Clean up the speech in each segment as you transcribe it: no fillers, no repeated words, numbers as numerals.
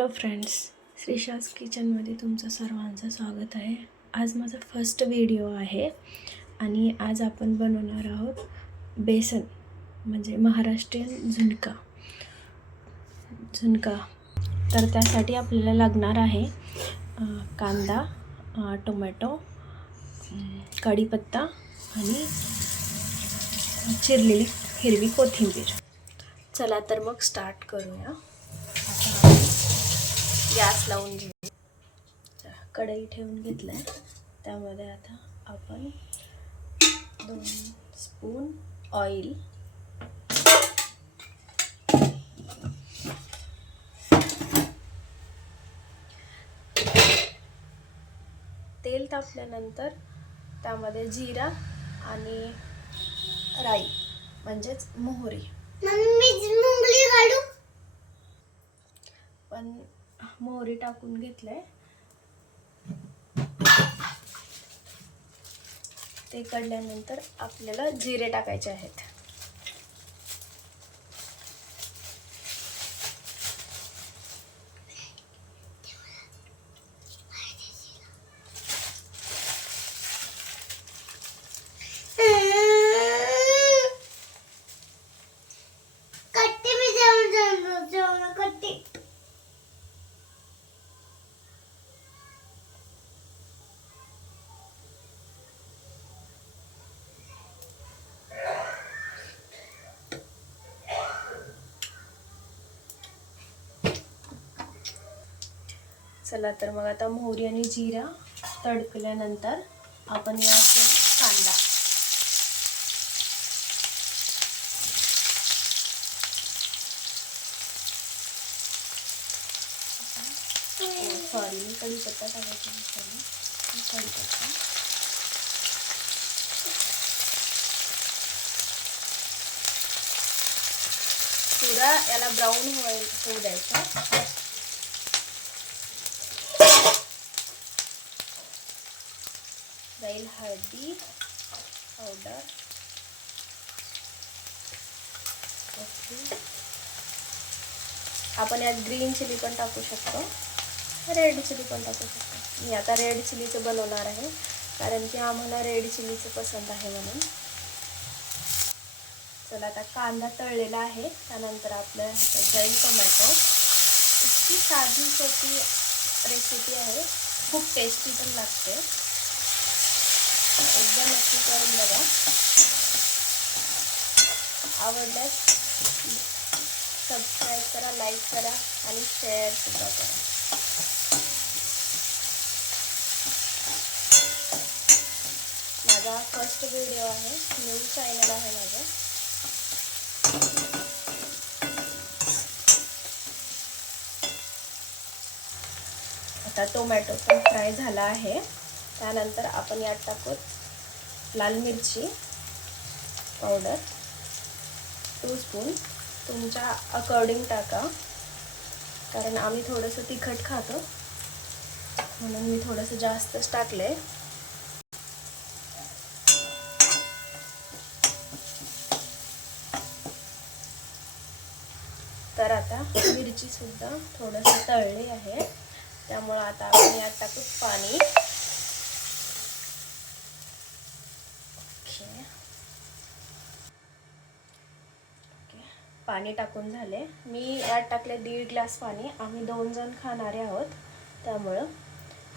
Hello friends, श्रीशाज किचनमध्ये तुमचं सर्वांचं स्वागत आहे. आज माझा फर्स्ट व्हिडिओ आहे आणि आज आपण बनवणार आहोत बेसन म्हणजे महाराष्ट्रीयन झुणका. तर त्यासाठी आपल्याला लागणार आहे कांदा, टोमॅटो, कढीपत्ता आणि चिरलेली हिरवी कोथिंबीर. चला तर मग स्टार्ट करूया. गॅस लावून घेऊ. कढई ठेवून घेतलाय. त्यामध्ये आता आपण 2 स्पून ऑइल, तेल तापल्यानंतर त्यामध्ये जिरा आणि राई म्हणजेच मोहरी. पण मोहरी टाकून घेतलंय. ते कडल्यानंतर आपल्याला जिरे टाकायचे आहेत. चला तर मग आता मोहरी आणि जिरा तडकल्यानंतर आपण यात कांदा, मी कढीपत्ता टाकायचा विसरले. कढीपत्ता, पुरा याला ब्राऊन होऊ द्यायचा. जाईल हळदी पावडर, आपण यात ग्रीन चिली पण टाकू शकतो, रेड चिली पण टाकू शकतो. मी आता रेड चिलीचं बनवणार आहे कारण की आम्हाला रेड चिलीचं पसंत आहे म्हणून. चला आता कांदा तळलेला आहे. त्यानंतर आपल्या जाईल टोमॅटो. इतकी साधी सोपी रेसिपी आहे, खूप टेस्टी पण लागते. एकदा नक्की करून बघा. आवडल्यास सबस्क्राईब करा, लाईक करा आणि शेअर सुद्धा करा. माझा फर्स्ट व्हिडिओ आहे, न्यू चॅनल आहे माझं. आता टोमॅटो पण फ्राय झाला आहे. त्यानंतर आपण यात टाकू लाल मिरची पावडर 2 स्पून. तुमच्या अकॉर्डिंग टाका, कारण आम्ही थोडंसं तिखट खातो म्हणून मी थोडंसं जास्तच टाकले. तर आता मिरची सुद्धा थोडंसं तळली आहे. त्यामुळे आता आपण यात टाकू पाणी. पाणी टाकून झाले. मी यात टाकले 1.5 ग्लास पाणी. आम्ही 2 जण खाणारे आहोत, त्यामुळं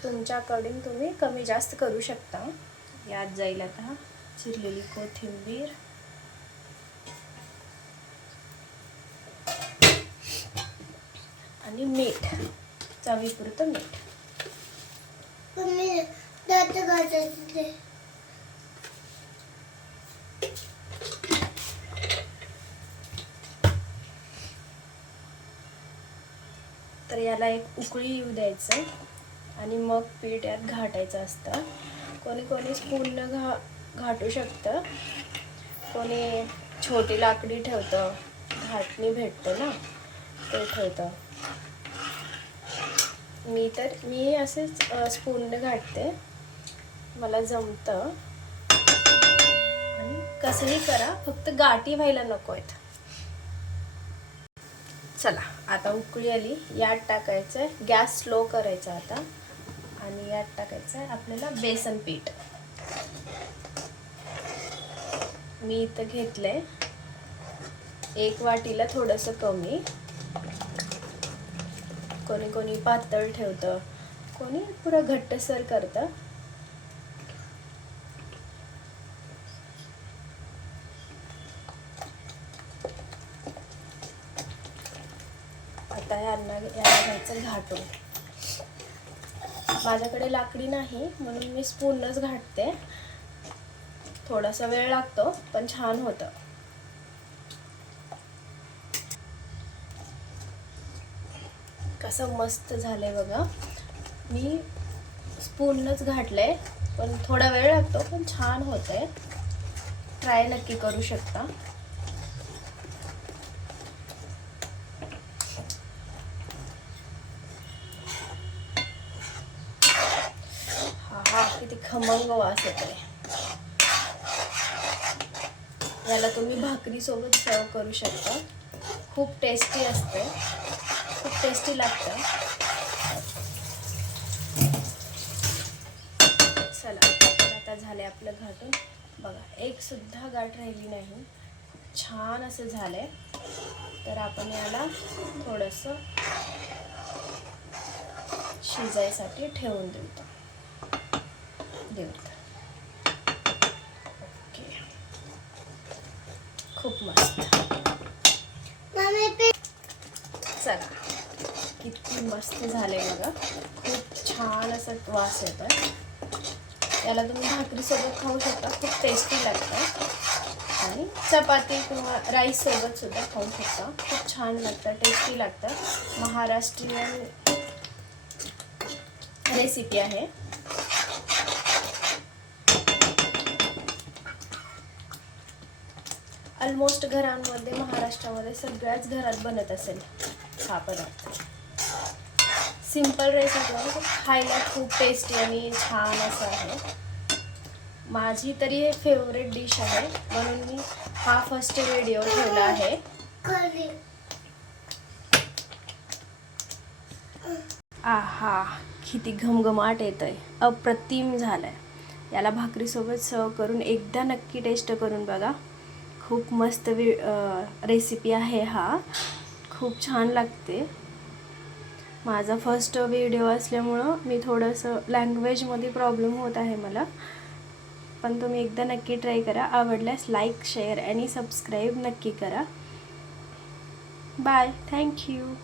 तुमच्या अकॉर्डिंग तुम्ही कमी जास्त करू शकता. यात जाईल आता चिरलेली कोथिंबीर, आणि मीठ, चवीपुरतं मीठ. तर याला एक उकळी येऊ द्यायचं आणि मग पीठ यात घाटायचं असतं. कोणी स्पूननं घाटू शकतं, कोणी छोटी लाकडी ठेवतं, घाटणी भेटतं ना, ते ठेवतं. मी असेच स्पूनने घाटते, मला जमतं. आणि कसंही करा, फक्त गाठी व्हायला नको आहेत. चला आता उकळी आली, यात टाकायचं आहे, गॅस स्लो करायचा आता, आणि यात टाकायचं आहे आपल्याला बेसन पीठ. मी इथं घेतलंय 1 वाटीला थोडंसं कमी. कोणी कोणी पातळ ठेवतं, कोणी पुरं घट्टसर करतं. आता याला घ्यायचं घाटून. माझ्याकडे लाकडी नाही म्हणून मी स्पूनच घाटते. थोडासा वेळ लागतो पण छान होतं. कसं मस्त झालंय बघा. मी स्पूनच घाटलंय पण थोडा वेळ लागतो पण छान होतंय. ट्राय नक्की करू शकता. किती खमंग वास येतोय. याला तुम्ही भाकरी सोबत सर्व करू शकता. खूप टेस्टी असते, खूप टेस्टी लागतं. चला आता झाले आपलं घाटून. बघा एक सुद्धा गाठ राहिली नाही, छान असं झालंय. तर आपण याला थोडंसं शिजायसाठी ठेवून देऊ. ओके, खूप मस्त. चला किती मस्त झाले बघा. खूप छान असं वास येतोय. याला तुम्ही भाकरीसोबत खाऊ शकता, खूप टेस्टी लागतं. आणि चपाती किंवा राईस सोबत सुद्धा खाऊ शकता. खूप छान लागतं, टेस्टी लागतं. महाराष्ट्रीयन रेसिपी आहे. ऑलमोस्ट घरांमध्ये महाराष्ट्रामध्ये सगळ्याच घरात बनत असेल हा पदार्थ. सिंपल रेसिपी, खायला खूप टेस्टी आणि छान असं आहे. माझी तरी फेवरेट डिश आहे म्हणून मी हा फर्स्ट व्हिडिओ ठेवला आहे. आहा, किती घमघमाट येतोय, अप्रतिम झालंय. याला भाकरीसोबत सर्व करून एकदा नक्की टेस्ट करून बघा. खूप मस्त रेसिपी आहे हा, खूप छान लागते. माझा फर्स्ट व्हिडिओ असल्यामुळं मी थोडंसं लँग्वेजमध्ये प्रॉब्लेम होत आहे मला. पण तुम्ही एकदा नक्की ट्राय करा. आवडल्यास लाईक, शेअर आणि सबस्क्राईब नक्की करा. Bye, thank you.